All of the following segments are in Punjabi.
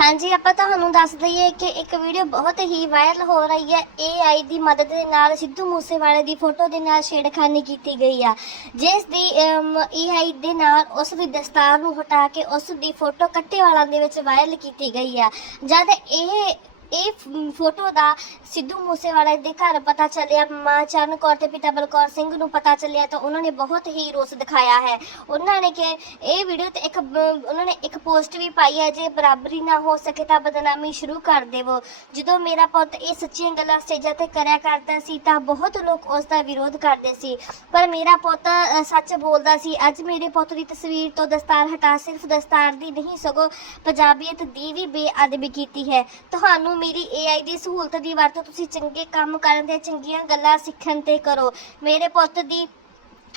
ਹਾਂਜੀ ਆਪਾਂ ਤੁਹਾਨੂੰ ਦੱਸ ਦਈਏ ਕਿ ਇੱਕ ਵੀਡੀਓ ਬਹੁਤ ਹੀ ਵਾਇਰਲ ਹੋ ਰਹੀ ਹੈ। AI ਦੀ ਮਦਦ ਦੇ ਨਾਲ ਸਿੱਧੂ ਮੂਸੇਵਾਲੇ ਦੀ ਫੋਟੋ ਦੇ ਨਾਲ ਛੇੜਖਾਨੀ ਕੀਤੀ ਗਈ ਆ। ਜਿਸ ਦੀ ਅਮ, AI ਦੇ ਨਾਲ ਉਸ ਦੀ ਦਸਤਾਰ ਨੂੰ ਹਟਾ ਕੇ ਉਸ ਦੀ ਫੋਟੋ ਕੱਟੇ ਵਾਲਾਂ ਦੇ ਵਿੱਚ ਵਾਇਰਲ ਕੀਤੀ ਗਈ ਆ। ਜਦ ਇਹ ਇਹ ਫੋਟੋ ਦਾ ਸਿੱਧੂ ਮੂਸੇਵਾਲੇ ਦੇ ਘਰ ਪਤਾ ਚੱਲਿਆ। ਮਾਂ ਚਰਨ ਕੌਰ ਤੇ ਪਿਤਾ ਬਲਕੌਰ ਸਿੰਘ ਨੂੰ ਪਤਾ ਚੱਲਿਆ ਤਾਂ ਉਹਨਾਂ ਨੇ ਬਹੁਤ ਹੀ ਰੋਸ ਦਿਖਾਇਆ ਹੈ। ਉਹਨਾਂ ਨੇ ਕਿ ਇਹ ਵੀਡੀਓ ਤੇ ਇੱਕ ਉਹਨਾਂ ਨੇ ਇੱਕ ਪੋਸਟ ਵੀ ਪਾਈ ਹੈ, ਜੇ ਬਰਾਬਰੀ ਨਾ ਹੋ ਸਕੇ ਤਾਂ ਬਦਨਾਮੀ ਸ਼ੁਰੂ ਕਰ ਦੇਵੋ। ਜਦੋਂ ਮੇਰਾ ਪੁੱਤ ਇਹ ਸੱਚੀਆਂ ਗੱਲਾਂ ਸਟੇਜਾਂ ਤੇ ਕਰਿਆ ਕਰਦਾ ਸੀ ਤਾਂ ਬਹੁਤ ਲੋਕ ਉਸ ਦਾ ਵਿਰੋਧ ਕਰਦੇ ਸੀ। ਪਰ ਮੇਰਾ ਪੁੱਤ ਸੱਚ ਬੋਲਦਾ ਸੀ, ਅੱਜ ਮੇਰੇ ਪੁੱਤ ਦੀ ਤਸਵੀਰ ਤੋਂ ਦਸਤਾਰ ਹਟਾ ਸਿਰਫ ਦਸਤਾਰ ਦੀ ਨਹੀਂ, ਸਗੋਂ ਪੰਜਾਬੀਅਤ ਦੀ ਵੀ ਬੇਅਦਬੀ ਕੀਤੀ ਹੈ। ਤੁਹਾਨੂੰ ਮੇਰੀ AI ਦੀ ਸਹੂਲਤ ਦੀ ਵਰਤੋਂ ਤੁਸੀਂ ਚੰਗੇ ਕੰਮ ਕਰਨ ਤੇ ਚੰਗੀਆਂ ਗੱਲਾਂ ਸਿੱਖਣ ਤੇ ਕਰੋ। ਮੇਰੇ ਪੁੱਤ ਦੀ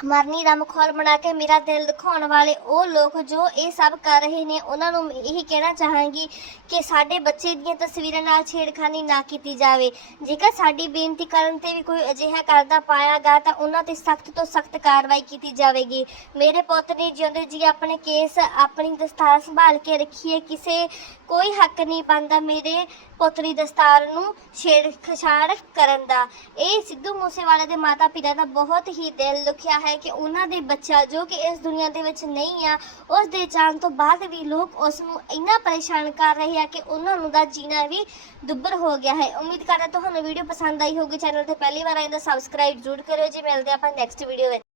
ਮਰਨੀ ਦਾ ਮਖੌਲ ਬਣਾ ਕੇ ਮੇਰਾ ਦਿਲ ਦਿਖਾਉਣ ਵਾਲੇ ਉਹ ਲੋਕ ਜੋ ਇਹ ਸਭ ਕਰ ਰਹੇ ਨੇ, ਉਹਨਾਂ ਨੂੰ ਇਹੀ ਕਹਿਣਾ ਚਾਹਾਂਗੀ ਕਿ ਸਾਡੇ ਬੱਚੇ ਦੀਆਂ ਤਸਵੀਰਾਂ ਨਾਲ ਛੇੜਖਾਨੀ ਨਾ ਕੀਤੀ ਜਾਵੇ। ਜੇਕਰ ਸਾਡੀ ਬੇਨਤੀ ਕਰਨ ਤੇ ਵੀ ਕੋਈ ਅਜਿਹਾ ਕਰਦਾ ਪਾਇਆਗਾ ਤਾਂ ਉਹਨਾਂ ਤੇ ਸਖਤ ਤੋਂ ਸਖਤ ਕਾਰਵਾਈ ਕੀਤੀ ਜਾਵੇਗੀ। ਮੇਰੇ ਪੁੱਤ ਨੇ ਜਿਉਂਦੇ ਜੀ ਆਪਣੇ ਕੇਸ ਆਪਣੀ ਦਸਤਾਰ ਸੰਭਾਲ ਕੇ ਰੱਖੀਏ ਕਿਸੇ ਕੋਈ ਹੱਕ ਨਹੀਂ ਬਣਦਾ ਮੇਰੇ ਪੁੱਤ ਦੀ ਦਸਤਾਰ ਨੂੰ ਛੇੜਖਾੜ ਕਰਨ ਦਾ। ਇਹ ਸਿੱਧੂ ਮੂਸੇਵਾਲੇ ਦੇ ਮਾਤਾ ਪਿਤਾ ਦਾ ਬਹੁਤ ਹੀ ਦਿਲ ਦੁਖਿਆ ਹੈ। ਹੈ ਕਿ ਉਹਨਾਂ ਦੇ ਬੱਚਾ ਜੋ ਕਿ ਇਸ ਦੁਨੀਆ ਦੇ ਵਿੱਚ ਨਹੀਂ ਆ, ਉਸ ਦੇ ਜਾਣ ਤੋਂ ਬਾਅਦ ਵੀ ਲੋਕ ਉਸ ਨੂੰ ਇੰਨਾ ਪਰੇਸ਼ਾਨ ਕਰ ਰਹੇ ਆ ਕਿ ਉਹਨਾਂ ਨੂੰ ਦਾ ਜੀਣਾ ਵੀ ਦੁੱਬਰ ਹੋ ਗਿਆ ਹੈ। ਉਮੀਦ ਕਰਦਾ ਤੁਹਾਨੂੰ ਵੀਡੀਓ ਪਸੰਦ ਆਈ ਹੋਊਗੀ। ਚੈਨਲ ਤੇ ਪਹਿਲੀ ਵਾਰ ਆਏ ਤਾਂ ਸਬਸਕ੍ਰਾਈਬ ਜ਼ਰੂਰ ਕਰਿਓ ਜੀ। ਮਿਲਦੇ ਆਪਾਂ ਨੈਕਸਟ ਵੀਡੀਓ ਵਿੱਚ।